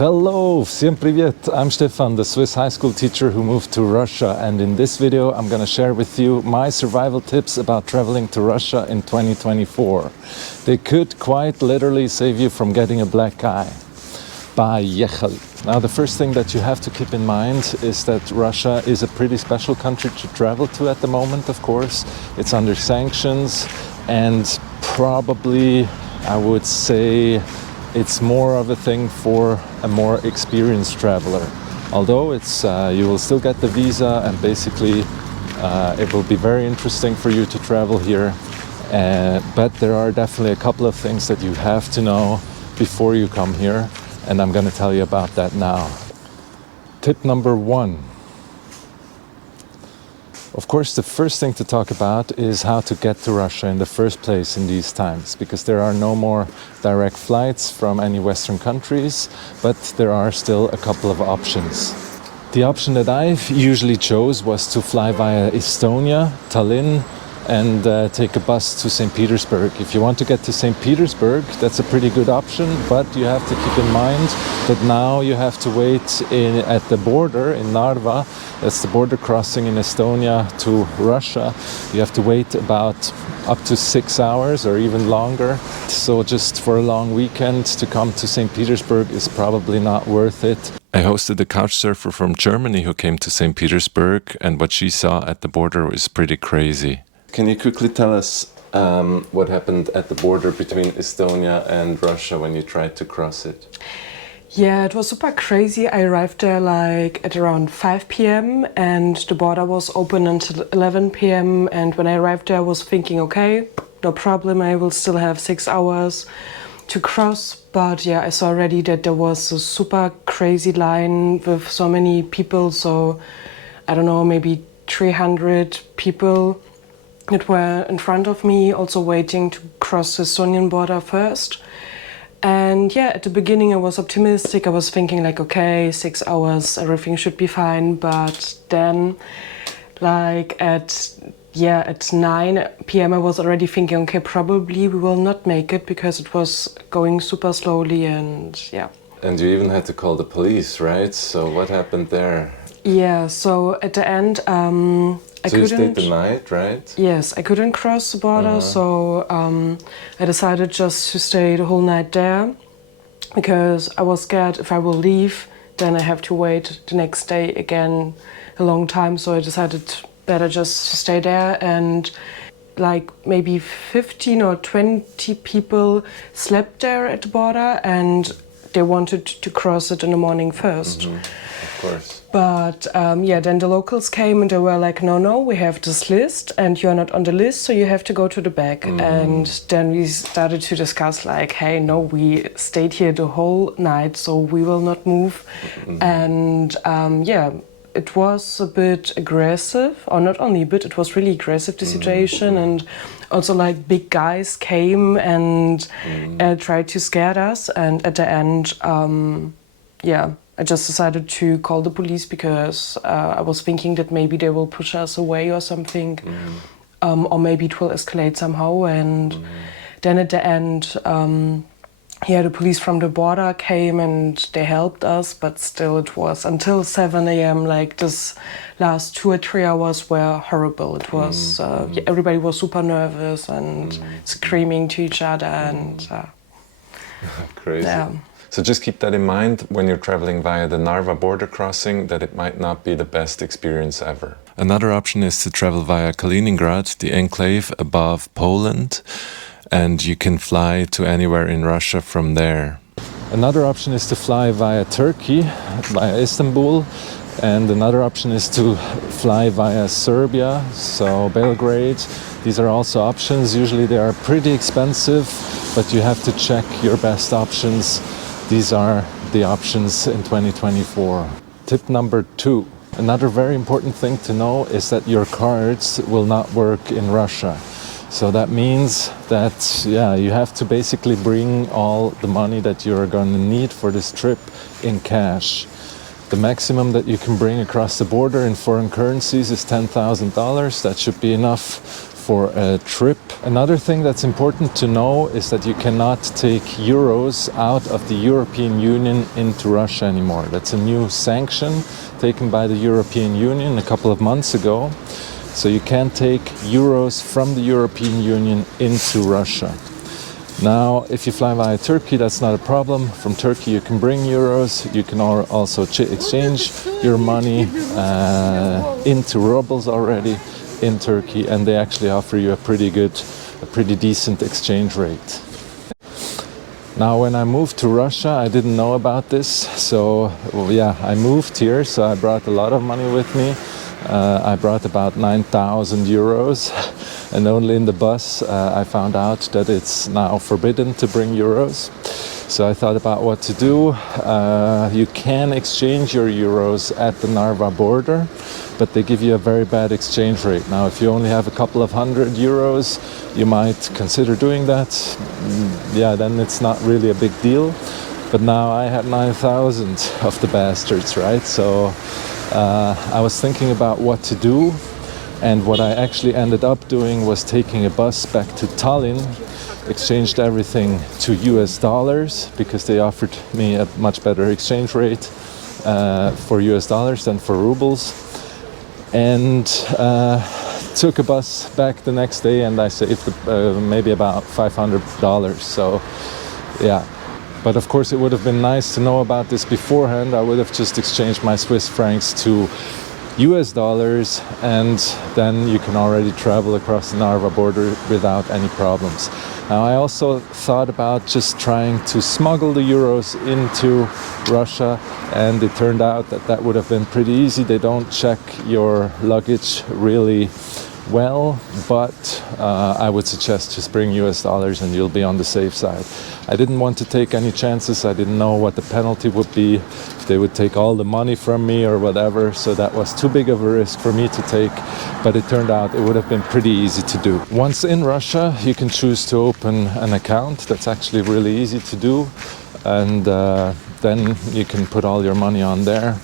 Hello, всем привет! I'm Stefan, the Swiss high school teacher who moved to Russia, and in this video I'm gonna share with you my survival tips about traveling to Russia in 2024. They could quite literally save you from getting a black eye. Поехали! Now the first thing that you have to keep in mind is that Russia is a pretty special country to travel to at the moment, of course. It's under sanctions and probably, I would say, it's more of a thing for a more experienced traveler. Although it's you will still get the visa, and basically it will be very interesting for you to travel here. But there are definitely a couple of things that you have to know before you come here, and I'm going to tell you about that now. Tip number 1. Of course, the first thing to talk about is how to get to Russia in the first place in these times, because there are no more direct flights from any Western countries, but there are still a couple of options. The option that I usually chose was to fly via Estonia, Tallinn, and take a bus to St. Petersburg. If you want to get to St. Petersburg, that's a pretty good option, but you have to keep in mind that now you have to wait at the border in Narva. That's the border crossing in Estonia to Russia. You have to wait about up to 6 hours or even longer. So just for a long weekend to come to St. Petersburg is probably not worth it. I hosted a couch surfer from Germany who came to St. Petersburg, and what she saw at the border was pretty crazy. Can you quickly tell us what happened at the border between Estonia and Russia when you tried to cross it? Yeah, it was super crazy. I arrived there like at around 5 p.m. and the border was open until 11 p.m. And when I arrived there, I was thinking, okay, no problem, I will still have 6 hours to cross. But yeah, I saw already that there was a super crazy line with so many people. So I don't know, maybe 300 people that were in front of me, also waiting to cross the Estonian border first. And yeah, at the beginning I was optimistic. I was thinking like, okay, 6 hours, everything should be fine. But then like at 9 p.m. I was already thinking, okay, probably we will not make it because it was going super slowly and yeah. And you even had to call the police, right? So what happened there? Yeah, so at the end, So you stayed the night, right? Yes, I couldn't cross the border, so I decided just to stay the whole night there because I was scared if I will leave, then I have to wait the next day again a long time. So I decided better just to stay there, and like maybe 15 or 20 people slept there at the border and they wanted to cross it in the morning first. Of course. But then the locals came and they were like, no, we have this list and you're not on the list, so you have to go to the back. And then we started to discuss like, hey, no, we stayed here the whole night, so we will not move. And it was a bit aggressive, or not only a bit, it was really aggressive, the situation. And also like big guys came and tried to scare us. And at the end, I just decided to call the police because I was thinking that maybe they will push us away or something, or maybe it will escalate somehow. And then at the end, the police from the border came and they helped us, but still it was until 7 a.m. Like this last 2 or 3 hours were horrible. It was, everybody was super nervous and screaming to each other and... Crazy. Yeah. So just keep that in mind when you're traveling via the Narva border crossing, that it might not be the best experience ever. Another option is to travel via Kaliningrad, the enclave above Poland, and you can fly to anywhere in Russia from there. Another option is to fly via Turkey, via Istanbul, and another option is to fly via Serbia, so Belgrade. These are also options. Usually they are pretty expensive, but you have to check your best options. These are the options in 2024. Tip number 2. Another very important thing to know is that your cards will not work in Russia. So that means that, you have to basically bring all the money that you're going to need for this trip in cash. The maximum that you can bring across the border in foreign currencies is $10,000. That should be enough for a trip. Another thing that's important to know is that you cannot take euros out of the European Union into Russia anymore. That's a new sanction taken by the European Union a couple of months ago. So you can't take euros from the European Union into Russia. Now, if you fly via Turkey, that's not a problem. From Turkey, you can bring euros. You can also exchange your money into rubles already in Turkey, and they actually offer you a pretty decent exchange rate. Now, when I moved to Russia, I didn't know about this. So, yeah, I moved here, so I brought a lot of money with me. I brought about 9,000 euros, and only in the bus I found out that it's now forbidden to bring euros. So I thought about what to do. You can exchange your euros at the Narva border, but they give you a very bad exchange rate. Now, if you only have a couple of hundred euros, you might consider doing that. Yeah, then it's not really a big deal. But now I had 9,000 of the bastards, right? So I was thinking about what to do, and what I actually ended up doing was taking a bus back to Tallinn, exchanged everything to US dollars because they offered me a much better exchange rate for US dollars than for rubles, and took a bus back the next day, and I saved maybe about $500. So yeah. But of course, it would have been nice to know about this beforehand. I would have just exchanged my Swiss francs to US dollars, and then you can already travel across the Narva border without any problems. Now, I also thought about just trying to smuggle the euros into Russia, and it turned out that that would have been pretty easy. They don't check your luggage really well, but I would suggest just bring US dollars and you'll be on the safe side. I didn't want to take any chances. I didn't know what the penalty would be, if they would take all the money from me or whatever, so that was too big of a risk for me to take, but it turned out it would have been pretty easy to do. Once in Russia, you can choose to open an account. That's actually really easy to do, and then you can put all your money on there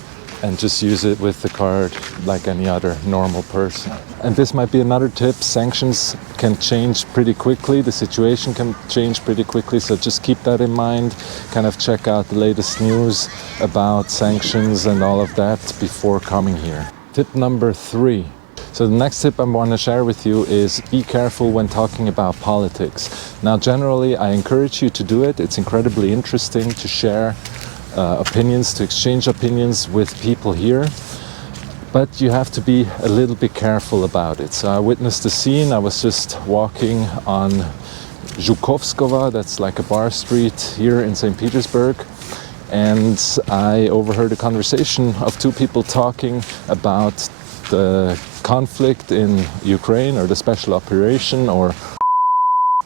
and just use it with the card like any other normal person. And this might be another tip: sanctions can change pretty quickly, the situation can change pretty quickly, so just keep that in mind. Kind of check out the latest news about sanctions and all of that before coming here. Tip number 3. So the next tip I want to share with you is be careful when talking about politics. Now, generally, I encourage you to do it. It's incredibly interesting to share opinions, to exchange opinions with people here, but you have to be a little bit careful about it. So I witnessed the scene. I was just walking on Zhukovskova, that's like a bar street here in St. Petersburg, and I overheard a conversation of two people talking about the conflict in Ukraine, or the special operation, or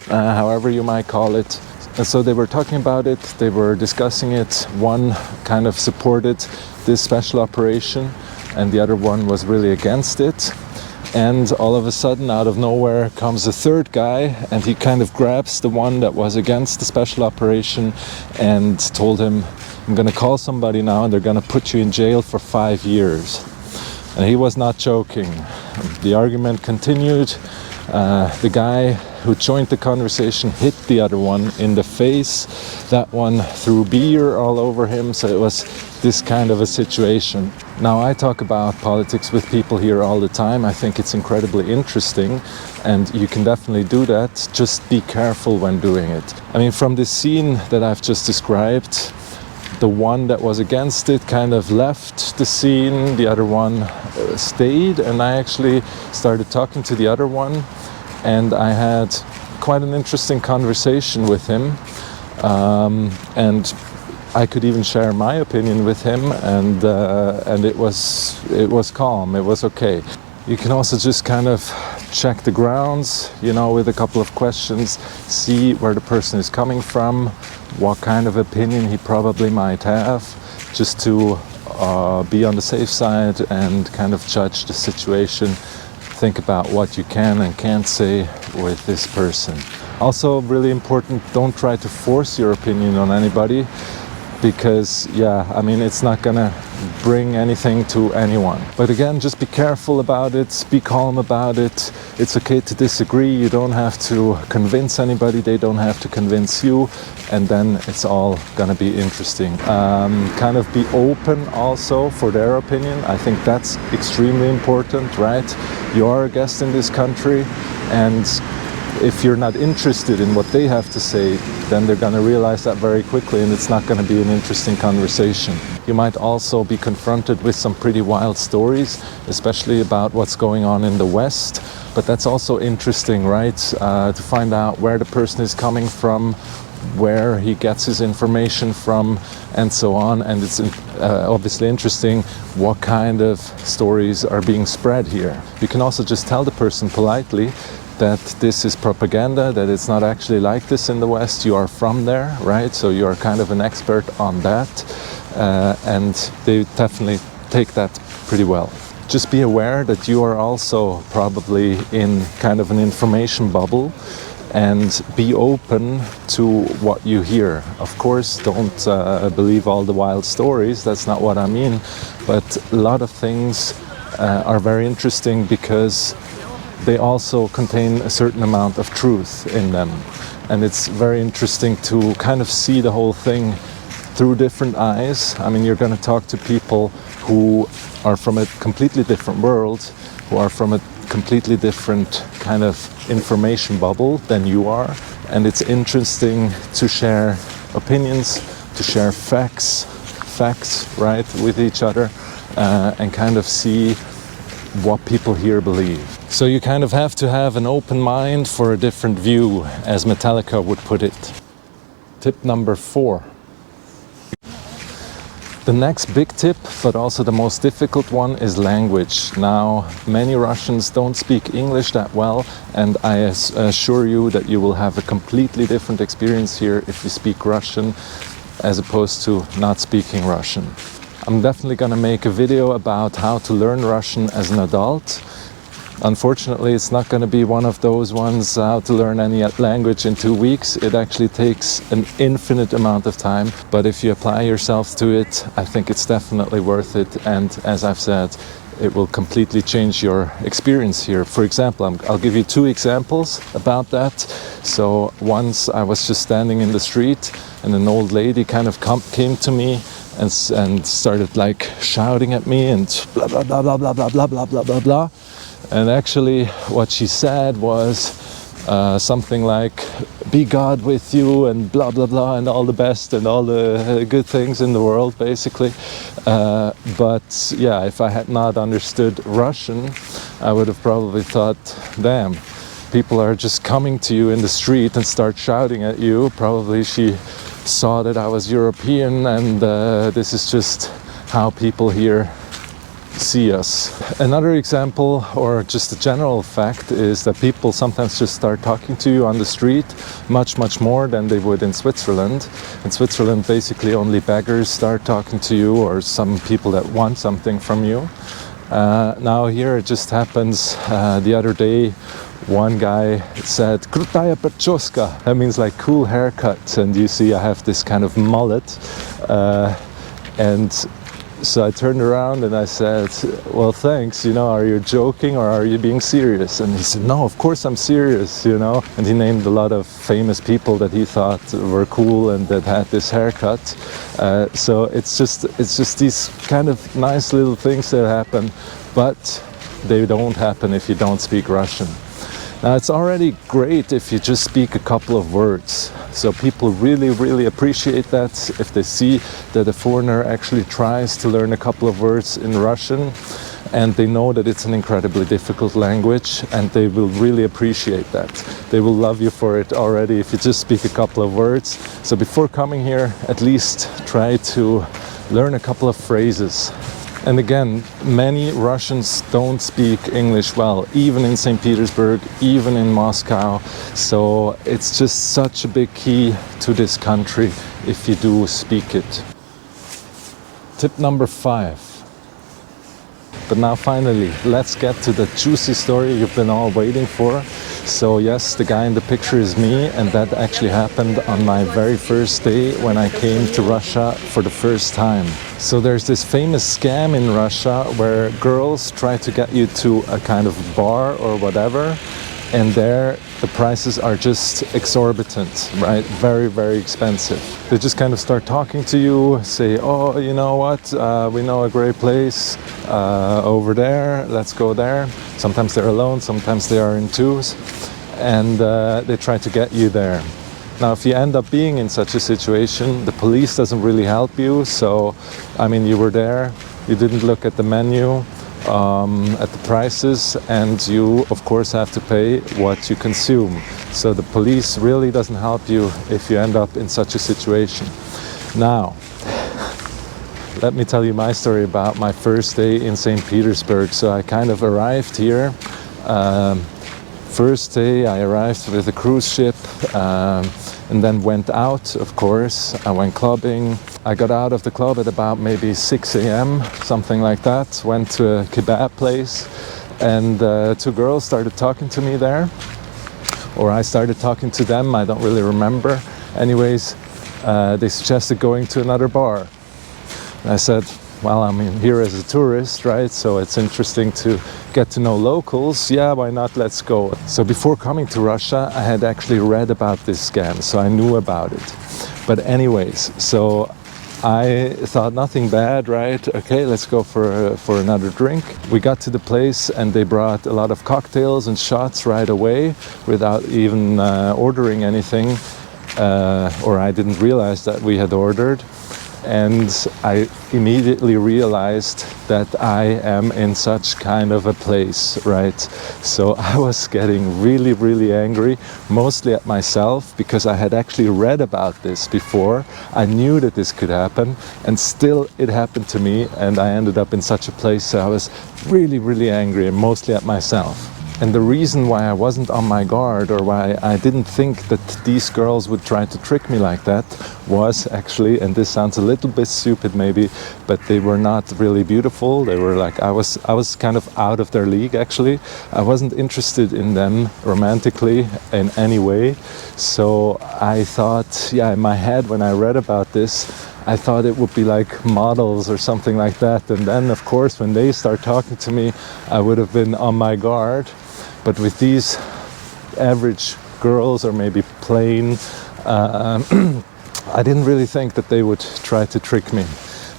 however you might call it. And so they were talking about it, they were discussing it. One kind of supported this special operation, and the other one was really against it. And all of a sudden, out of nowhere, comes a third guy, and he kind of grabs the one that was against the special operation and told him, "I'm going to call somebody now, and they're going to put you in jail for 5 years." And he was not joking. The argument continued. The guy who joined the conversation hit the other one in the face. That one threw beer all over him, so it was this kind of a situation. Now, I talk about politics with people here all the time. I think it's incredibly interesting, and you can definitely do that. Just be careful when doing it. I mean, from this scene that I've just described, the one that was against it kind of left the scene, the other one stayed, and I actually started talking to the other one, and I had quite an interesting conversation with him, and I could even share my opinion with him, and it was calm, it was okay. You can also just kind of check the grounds, you know, with a couple of questions, see where the person is coming from, what kind of opinion he probably might have, just to be on the safe side and kind of judge the situation. Think about what you can and can't say with this person. Also, really important, don't try to force your opinion on anybody. because yeah, I mean, it's not gonna bring anything to anyone. But again, just be careful about it, be calm about it. It's okay to disagree, you don't have to convince anybody, they don't have to convince you, and then it's all gonna be interesting. Kind of be open also for their opinion. I think that's extremely important, right? You are a guest in this country, and if you're not interested in what they have to say, then they're going to realize that very quickly, and it's not going to be an interesting conversation. You might also be confronted with some pretty wild stories, especially about what's going on in the West. But that's also interesting, right? To find out where the person is coming from, where he gets his information from, and so on. And it's obviously interesting what kind of stories are being spread here. You can also just tell the person politely that this is propaganda, that it's not actually like this in the West. You are from there, right? So you are kind of an expert on that, and they definitely take that pretty well. Just be aware that you are also probably in kind of an information bubble, and be open to what you hear. Of course, don't believe all the wild stories, that's not what I mean, but a lot of things are very interesting because they also contain a certain amount of truth in them. And it's very interesting to kind of see the whole thing through different eyes. I mean, you're going to talk to people who are from a completely different world, who are from a completely different kind of information bubble than you are. And it's interesting to share opinions, to share facts, right, with each other, and kind of see what people here believe. So you kind of have to have an open mind for a different view, as Metallica would put it. Tip number 4. The next big tip, but also the most difficult one, is language. Now, many Russians don't speak English that well, and I assure you that you will have a completely different experience here if you speak Russian as opposed to not speaking Russian. I'm definitely going to make a video about how to learn Russian as an adult. Unfortunately, it's not going to be one of those ones, how to learn any language in 2 weeks. It actually takes an infinite amount of time. But if you apply yourself to it, I think it's definitely worth it. And as I've said, it will completely change your experience here. For example, I'll give you 2 examples about that. So once I was just standing in the street and an old lady kind of came to me and started like shouting at me and blah, blah, blah, blah, blah, blah, blah, blah, blah, blah, blah. And actually what she said was something like, be God with you and blah, blah, blah, and all the best and all the good things in the world, basically. But yeah, if I had not understood Russian, I would have probably thought, damn, people are just coming to you in the street and start shouting at you. Probably she saw that I was European, and this is just how people here see us. Another example, or just a general fact, is that people sometimes just start talking to you on the street much more than they would in Switzerland. In Switzerland, basically only beggars start talking to you, or some people that want something from you. Now here it just happens, the other day one guy said "Krutaya perchoska." That means like cool haircut, and you see I have this kind of mullet, and so I turned around and I said, well, thanks, you know, are you joking or are you being serious? And he said, no, of course I'm serious, you know. And he named a lot of famous people that he thought were cool and that had this haircut. So it's just these kind of nice little things that happen, but they don't happen if you don't speak Russian. Now, it's already great if you just speak a couple of words. So people really appreciate that if they see that a foreigner actually tries to learn a couple of words in Russian, and they know that it's an incredibly difficult language, and they will really appreciate that. They will love you for it already if you just speak a couple of words. So before coming here, at least try to learn a couple of phrases. And again, many Russians don't speak English well, even in St. Petersburg, even in Moscow. So it's just such a big key to this country if you do speak it. Tip number 5. But now finally, let's get to the juicy story you've been all waiting for. So yes, the guy in the picture is me, and that actually happened on my very first day when I came to Russia for the first time. So there's this famous scam in Russia where girls try to get you to a kind of bar or whatever, and there the prices are just exorbitant, right? Very, very expensive. They just kind of start talking to you, say, oh, you know what, we know a great place over there, let's go there. Sometimes they're alone, sometimes they are in twos, and they try to get you there. Now, if you end up being in such a situation, the police doesn't really help you. So, I mean, you were there, you didn't look at the menu, at the prices, and you of course have to pay what you consume. So the police really doesn't help you if you end up in such a situation. Now, let me tell you my story about my first day in St. Petersburg. So I kind of arrived here. First day I arrived with a cruise ship, and then went out, of course. I went clubbing. I got out of the club at about maybe 6 a.m., something like that. Went to a kebab place, and two girls started talking to me there. Or I started talking to them, I don't really remember. Anyways, they suggested going to another bar. And I said, well, I'm here as a tourist, right? So it's interesting to get to know locals. Yeah, why not? Let's go. So before coming to Russia, I had actually read about this scam, so I knew about it. But anyways, so I thought nothing bad, right? Okay, let's go for another drink. We got to the place and they brought a lot of cocktails and shots right away without even ordering anything, or I didn't realize that we had ordered. And I immediately realized that I am in such kind of a place, right? So I was getting really, really angry, mostly at myself, because I had actually read about this before. I knew that this could happen, and still it happened to me, and I ended up in such a place. So I was really, really angry, and mostly at myself. And the reason why I wasn't on my guard, or why I didn't think that these girls would try to trick me like that, was actually, and this sounds a little bit stupid maybe, but they were not really beautiful. They were like, I was kind of out of their league actually. I wasn't interested in them romantically in any way. So I thought, yeah, in my head when I read about this, I thought it would be like models or something like that. And then of course, when they start talking to me, I would have been on my guard. But with these average girls, or maybe plain, I didn't really think that they would try to trick me.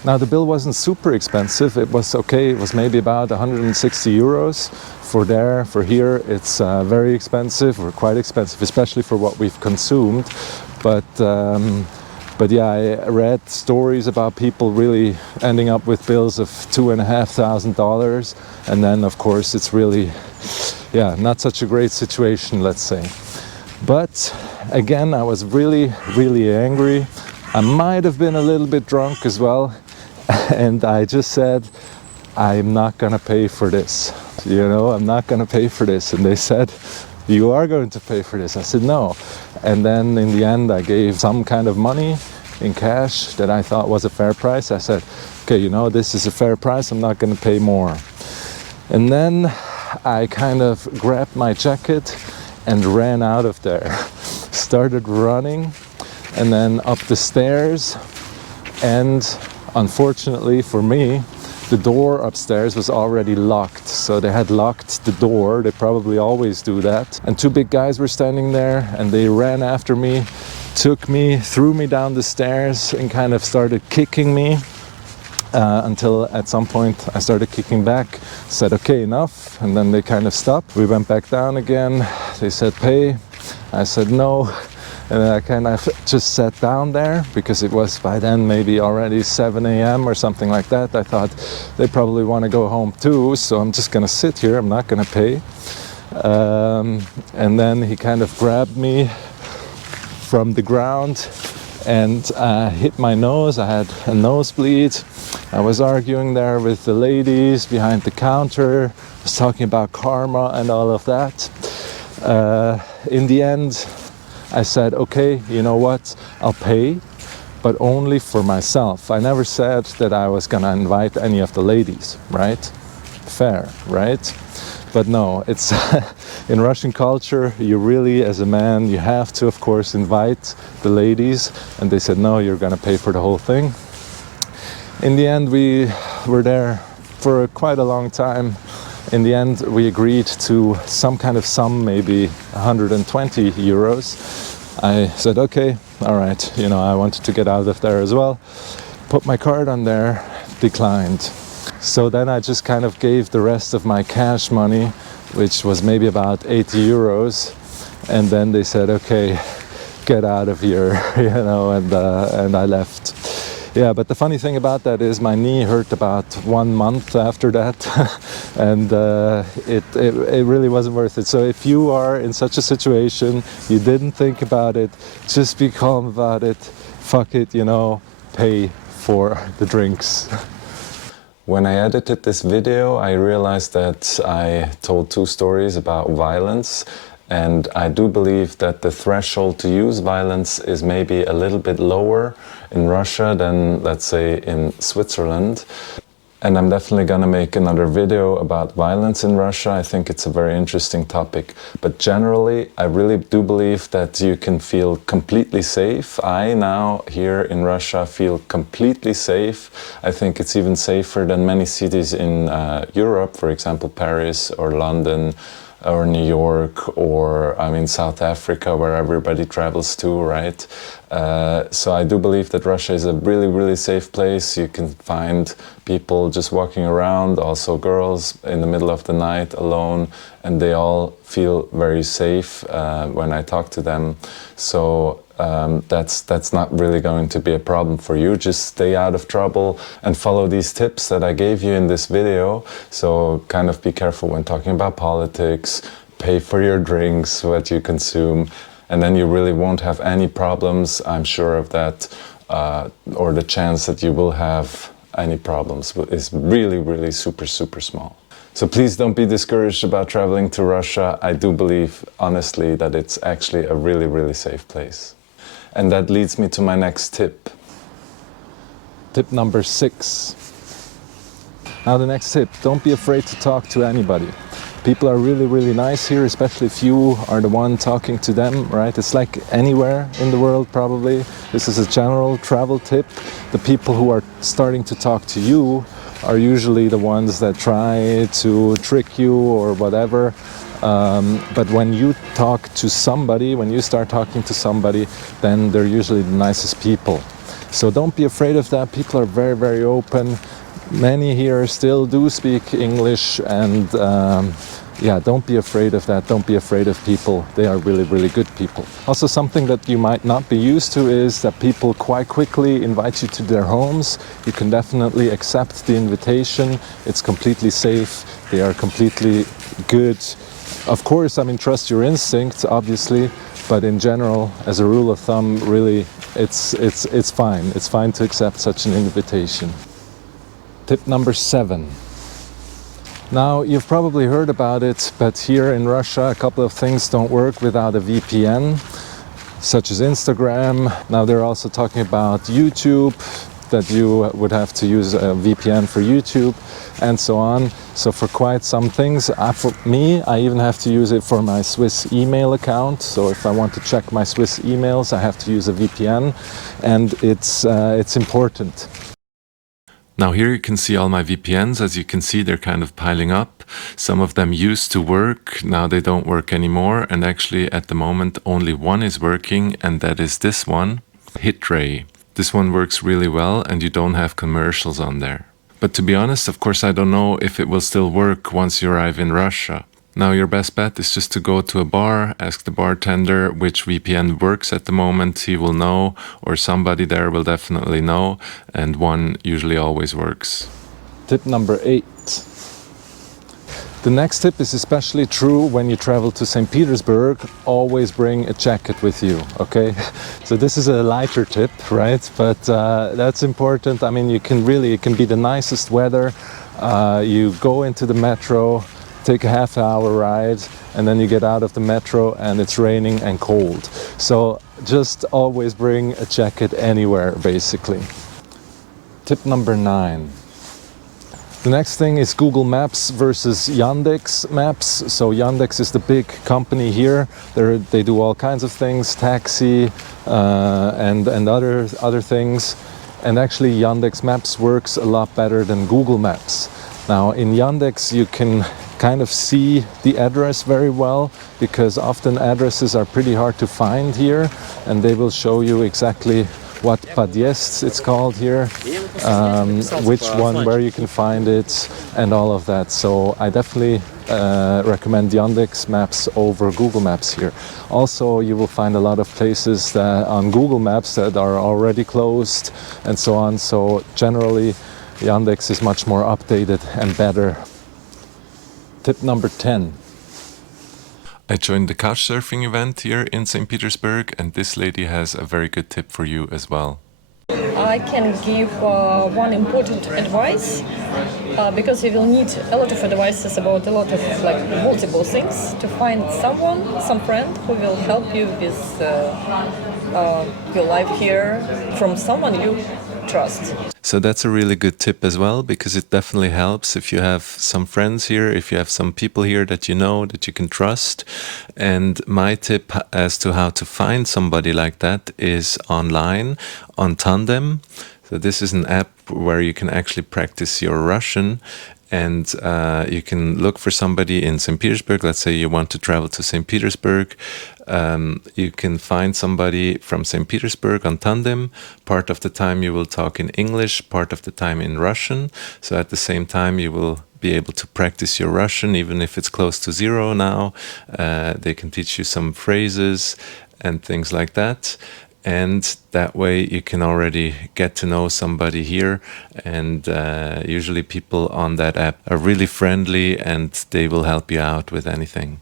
Now the bill wasn't super expensive. It was okay. It was maybe about 160 euros. For here, it's very expensive, or quite expensive, especially for what we've consumed. But yeah, I read stories about people really ending up with bills of $2,500, and then of course it's really, yeah, not such a great situation, let's say. But again, I was really, really angry. I might have been a little bit drunk as well, and I just said, I'm not gonna pay for this. You know, I'm not gonna pay for this. And they said, you are going to pay for this. I said, no. And then in the end, I gave some kind of money in cash that I thought was a fair price. I said, okay, you know, this is a fair price. I'm not going to pay more. And then I kind of grabbed my jacket and ran out of there. Started running, and then up the stairs. And unfortunately for me, the door upstairs was already locked. So they had locked the door. They probably always do that. And two big guys were standing there, and they ran after me, took me, threw me down the stairs, and kind of started kicking me until at some point I started kicking back. Said, okay, enough. And then they kind of stopped. We went back down again. They said, pay. I said, no. And then I kind of just sat down there, because it was by then maybe already 7 a.m. or something like that. I thought they probably want to go home too, so I'm just going to sit here. I'm not going to pay. And then he kind of grabbed me from the ground and hit my nose. I had a nosebleed. I was arguing there with the ladies behind the counter. I was talking about karma and all of that. In the end, I said, okay, you know what, I'll pay, but only for myself. I never said that I was gonna invite any of the ladies, right? Fair, right? But no, it's in Russian culture, you really, as a man, you have to, of course, invite the ladies. And they said, no, you're going to pay for the whole thing. In the end, we were there for quite a long time. In the end, we agreed to some kind of sum, maybe 120 euros. I said, okay, all right, you know, I wanted to get out of there as well. Put my card on there, declined. So then I just kind of gave the rest of my cash money, which was maybe about 80 euros. And then they said, okay, get out of here, you know, and I left. Yeah, but the funny thing about that is my knee hurt about 1 month after that, and it really wasn't worth it. So if you are in such a situation, you didn't think about it, just be calm about it, fuck it, you know, pay for the drinks. When I edited this video, I realized that I told 2 stories about violence. And I do believe that the threshold to use violence is maybe a little bit lower in Russia than, let's say, in Switzerland. And I'm definitely gonna make another video about violence in Russia. I think it's a very interesting topic. But generally, I really do believe that you can feel completely safe. I now, here in Russia, feel completely safe. I think it's even safer than many cities in Europe, for example, Paris or London, or New York, or I mean South Africa, where everybody travels to, right? So I do believe that Russia is a really, really safe place. You can find people just walking around, also girls in the middle of the night alone, and they all feel very safe when I talk to them. So that's not really going to be a problem for you. Just stay out of trouble and follow these tips that I gave you in this video. So kind of be careful when talking about politics, pay for your drinks, what you consume, and then you really won't have any problems. I'm sure of that, or the chance that you will have any problems is really, really super, super small. So please don't be discouraged about traveling to Russia. I do believe, honestly, that it's actually a really, really safe place. And that leads me to my next tip. Tip number 6. Now the next tip, don't be afraid to talk to anybody. People are really, really nice here, especially if you are the one talking to them, right? It's like anywhere in the world, probably. This is a general travel tip. The people who are starting to talk to you are usually the ones that try to trick you or whatever. But when you talk to somebody, when you start talking to somebody, then they're usually the nicest people. So don't be afraid of that. People are very, very open. Many here still do speak English, and yeah, don't be afraid of that. Don't be afraid of people. They are really, really good people. Also, something that you might not be used to is that people quite quickly invite you to their homes. You can definitely accept the invitation. It's completely safe. They are completely good. Of course, I mean, trust your instincts, obviously, but in general, as a rule of thumb, really, it's fine. It's fine to accept such an invitation. Tip number 7. Now, you've probably heard about it, but here in Russia, a couple of things don't work without a VPN, such as Instagram. Now, they're also talking about YouTube, that you would have to use a VPN for YouTube, and so on. So for quite some things, for me, I even have to use it for my Swiss email account. So if I want to check my Swiss emails, I have to use a VPN, and it's important. Now here you can see all my VPNs. As you can see, they're kind of piling up. Some of them used to work, now they don't work anymore. And actually at the moment only one is working, and that is this one, HitRay. This one works really well and you don't have commercials on there. But to be honest, of course, I don't know if it will still work once you arrive in Russia. Now your best bet is just to go to a bar, ask the bartender which VPN works at the moment. He will know, or somebody there will definitely know, and one usually always works. Tip number 8. The next tip is especially true when you travel to St. Petersburg. Always bring a jacket with you, okay? So this is a lighter tip, right? But that's important. I mean, it can be the nicest weather. You go into the metro, take a half-hour ride, and then you get out of the metro and it's raining and cold. So just always bring a jacket anywhere, basically. Tip number 9. The next thing is Google Maps versus Yandex Maps. So Yandex is the big company here. They do all kinds of things, taxi and other things. And actually Yandex Maps works a lot better than Google Maps. Now in Yandex you can kind of see the address very well, because often addresses are pretty hard to find here, and they will show you exactly what podjezd it's called here, which one, where you can find it, and all of that. So I definitely recommend Yandex Maps over Google Maps here. Also, you will find a lot of places that on Google Maps that are already closed and so on. So generally, Yandex is much more updated and better. Tip number 10. I joined the couchsurfing event here in St. Petersburg, and this lady has a very good tip for you as well. I can give one important advice, because you will need a lot of advices about a lot of multiple things to find some friend who will help you with your life here from someone you trust. So that's a really good tip as well, because it definitely helps if you have some friends here, if you have some people here that you know, that you can trust. And my tip as to how to find somebody like that is online on Tandem. So this is an app where you can actually practice your Russian, and you can look for somebody in St. Petersburg. Let's say you want to travel to St. Petersburg. You can find somebody from St. Petersburg on Tandem. Part of the time you will talk in English, part of the time in Russian. So at the same time you will be able to practice your Russian, even if it's close to zero now. They can teach you some phrases and things like that. And that way you can already get to know somebody here, and usually people on that app are really friendly and they will help you out with anything.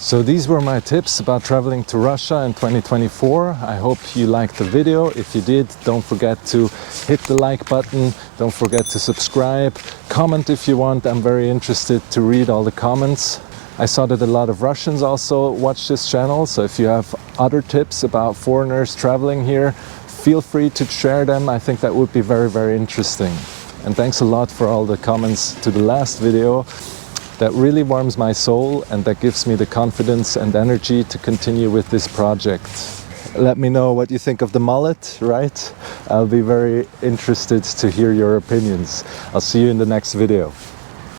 So these were my tips about traveling to Russia in 2024. I hope you liked the video. If you did, don't forget to hit the like button. Don't forget to subscribe. Comment if you want. I'm very interested to read all the comments. I saw that a lot of Russians also watch this channel, so if you have other tips about foreigners traveling here, feel free to share them. I think that would be very, very interesting. And thanks a lot for all the comments to the last video. That really warms my soul, and that gives me the confidence and energy to continue with this project. Let me know what you think of the mullet, right? I'll be very interested to hear your opinions. I'll see you in the next video.